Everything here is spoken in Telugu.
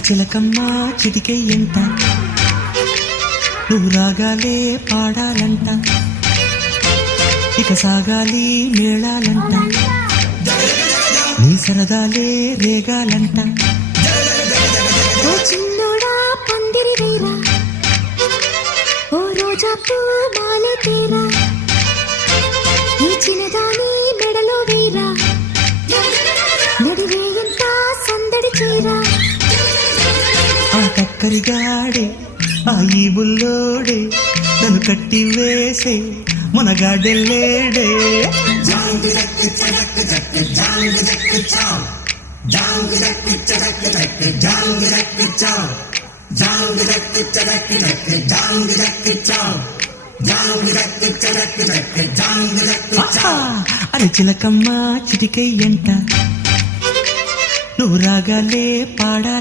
చిలకమ్మ చిటికెయ్యంట నువ్వు రాగాలే పాడాలంట ఇక సాగాలి మేళాలంట నీ సరదాలే రేగాలంట ఓ చిన్నోడా పందిరి వేరా ఓ రోజా పూ మాలె తేరా ఈ చిన్నదాని మెడలో వేరా నడివే ఎంత సందడి చేరా ఆ కక్కరిగాడే ఆ ఈ బుల్లోడే నన్ను కట్టి వేసే మునగాడెల్లేడే అరే చిలకమ్మ చిటికెయ్యంట నువ్వు రాగాలే పాడాలి